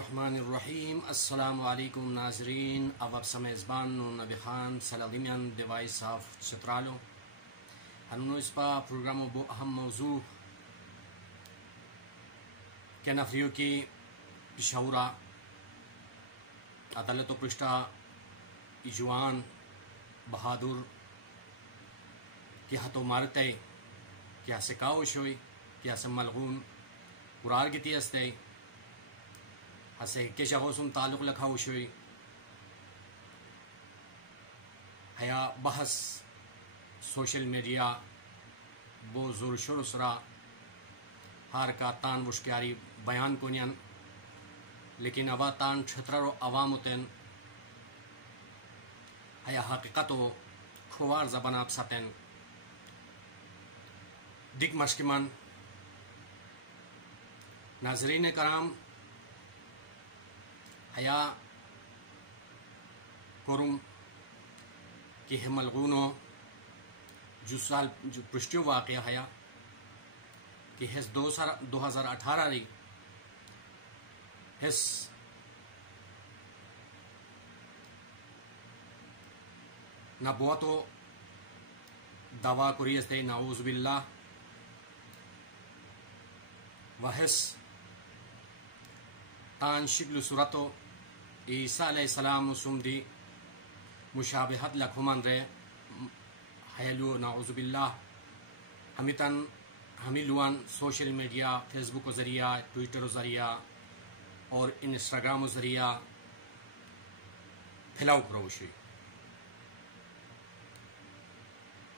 الرحمن الرحیم. السلام علیکم ناظرین. اب سمیزبان نبی خان سلالیمیان دیوائس آف سترالو هنونو اسپا پروگرامو بو اهم موضوع کہ نفریو کی پشاورا عدالت و پرشتا جوان بہادر کی ہتو مارتے کیا سکاو شوی کیا سملغون قرار گیتی استے ہسے کیشا غوسم تعلق لکھاو شوی ہیا بحث سوشل میڈیا بو زور شور سرا ہار کا تان وشکیاری بیان کنین لیکن ابا تان چھترارو عوام تین ہیا حقیقتو کھوار زبان آپ ساتین دیکھ مشکمان. ناظرین کرام ہیا کرم کہ ملغونو جو سال جو پرشتیو واقعہ ہیا کہ ہس 2018 ری ہس نبوتو دعویٰ کریستے نعوذ باللہ وحس تان شکل صورتو عیسیٰ علیہ السلام سمدی مشابہت لکھومن رے حیلو نعوذ باللہ ہمیتن ہمی لوان سوشل میڈیا فیس بک و ذریعہ ٹویٹر و ذریعہ اور انسٹاگرام و ذریعہ پھیلاؤ کروشی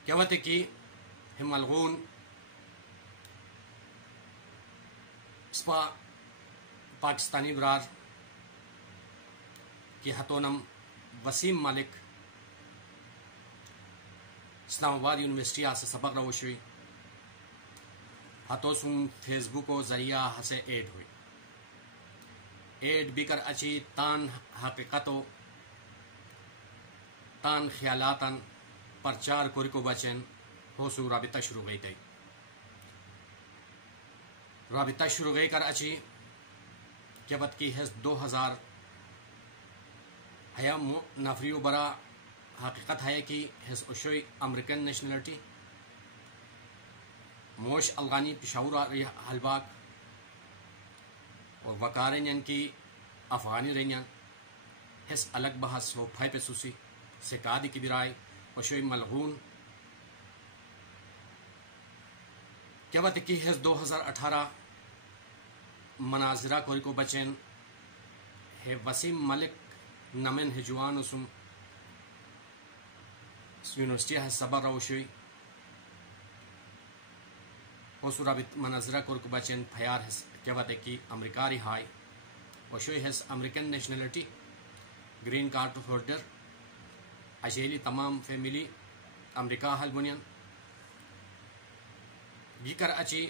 کیا وقت کی ہم الغون اسپا پاکستانی برار کی ہتونم وسیم مالک اسلام آباد یونیورسٹی سے سبق روشوی ہتو سم فیس بک و ذریعہ ہسے ایڈ ہوئی ایڈ بھی کر اچھی تان حقیقتو تان خیالاتن پرچار کوری کو بچن ہو سو رابطہ شروع گئی تھی رابطہ شروع گئی کر اچھی کیا بات کی ہے 2000 ہیا نفریو برا حقیقت ہے کہ ہس اشوئی امریکن نیشنلٹی موش افغانی پشاور حلباک اور وکارین کی افغانی رینین ہس الگ بحث ہو پھائی پہ سوسی سکادی کی برائے اشوئی ملغون کیا بات کی ہے 2018 مناظرہ کوری کو بچین ہے وسیم ملک نمن ہے جوان اسم یونیورسٹی ہے سبر روشوی حسورا مناظرہ کوری کو بچین پھیار ہے کیا بات کی امریکہ رہائی وشوی ہے American nationality green card holder اجیلی تمام فیملی امریکہ حل بنین یہ کر اچھی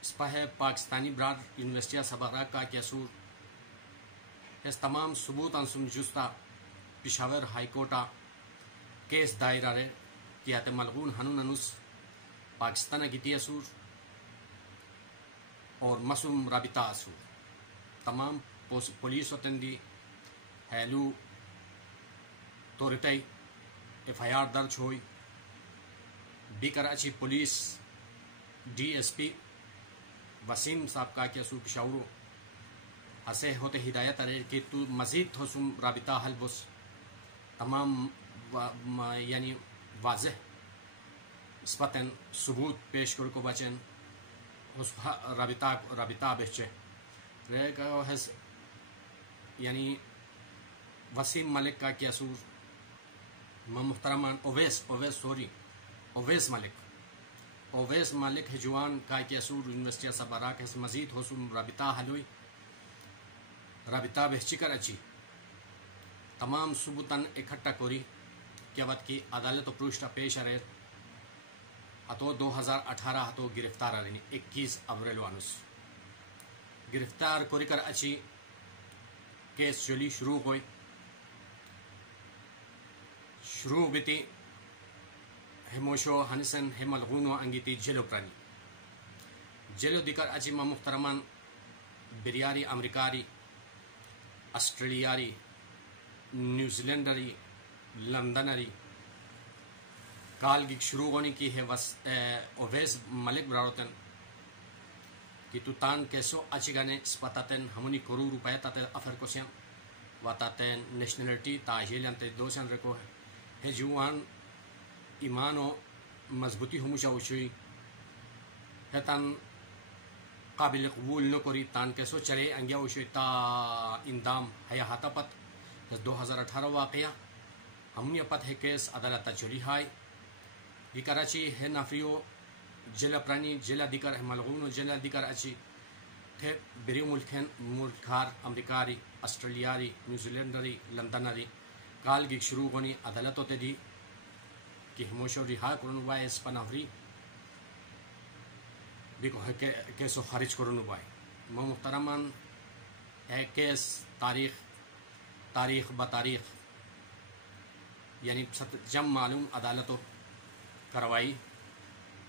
اسپا ہے پاکستانی براد یونیورسٹی سبرا کا کیسور اس تمام ثبوت انسم جستا پشاور ہائی کورٹا کیس دائرہ رے کیا تے ملغون ہنون انس پاکستان کی تیسور اور مسوم رابطہ اسور تمام پولیس و تندی ہیلو تو رٹائی ایف آئی آر درج ہوئی بھی Karachi police D S P Waseem صاحب کا کیا سو پشاورو ہسے ہوتے ہدایت ارے کہ تو مزید حسم رابطہ حل بس تمام یعنی واضح نسبتاً ثبوت پیش کر کو بچن رابطہ بچے رہ گا ہے یعنی وسیم ملک کا کیا سور محترمان اویس ملک ہے جوان کا کیا سور یونیورسٹی سبارا کے مزید حسم رابطہ حلوئی رابطہ بہچی کر اچھی تمام ثبوتاً اکٹھا کوری کیا بات کی عدالت و پرشتا پیش ارے ہتو 2018 ہتو گرفتار ارینی 21 ابریل وانس گرفتار کوری کر اچھی کیس چلی شروع ہوئی شروع بیتی ہموشو ہنسن ہملغونو انگیتی جلو پرانی جلو دیکر اچھی ما محترمان بریاری امریکاری آسٹریلیاری نیوزیلینڈری لندنری کال گیک شروع ہونے کی ہے اویس ملک براروتن کہ تو تان کیسو اچگانے سپاتاتن ہمونی کرو روپے تاتے افر کو سیم و تاتن نیشنلٹی تاجیلین تے دوسیان رکو ہے جوان ایمانو مضبوطی ہموشا وشوی ہے تان قابل قبول نکوری تان کیسو چلے انگیا وشوی تا اندام ہے ہاتا پت 2018 واقعہ ہمونی پت ہے کیس عدالت جلی ہائی دی کراچی ہے نافریو جلا پرانی جلا دیکر ہے ملغون جلا دیکر اچھی تھے بری ملکار امریکاری آسٹریلیاری نیوزیلینڈری لندنری کال گیک شروع ہونی عدالتوں تے دی کہ ہموشو رہا کرنو بائے اس پا نافری دیکھو ہے کیسو خارج کرنو بائے محترمان ہے کیس تاریخ بتاریخ یعنی جم معلوم عدالتوں کروائی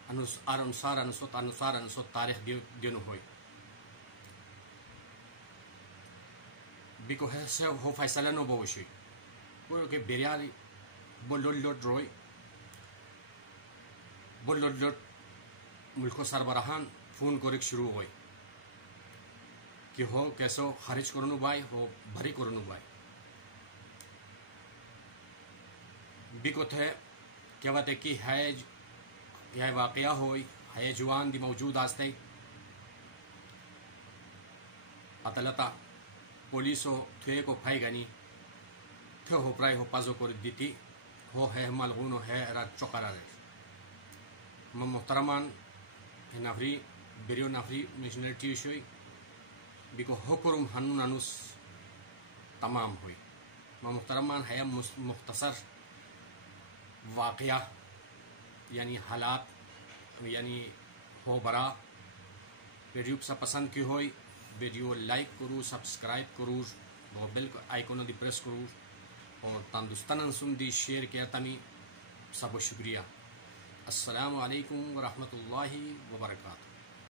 انصار تاریخ دینو ہوئی بیکو ہے سے ہو فیصلہ نو بوشی بولو کہ بیریاری بولوٹ روئی بولوٹ ملکو سربراہان فون کو رک شروع ہوئی کہ ہو کیسو خارج کرنو بائی ہو بھری کرنو بائی بیکو تھے کیا بات ہے کہ ہے یہ واقعہ ہوئی ہے جوان دی موجود آستے عدالتا پولیسو تھے کو پھائی گنی تھے ہو پرائی ہو پازو کو دیتی ہو ہے ملغونو ہے رات چوکارا رہے محترمان نافری بریو نافری نیشنلٹی شوئی بیکو حکرم ہنون انوس تمام ہوئی محترمان ہے مختصر واقعہ یعنی حالات یعنی ہو برا ویڈیو سا پسند کی ہوئی ویڈیو لائک کرو سبسکرائب کرو وہ بیل آئیکن دی پریس کرو اور تندرستان سن دی شیئر کیا تمی سب شکریہ السلام علیکم ورحمۃ اللہ وبرکاتہ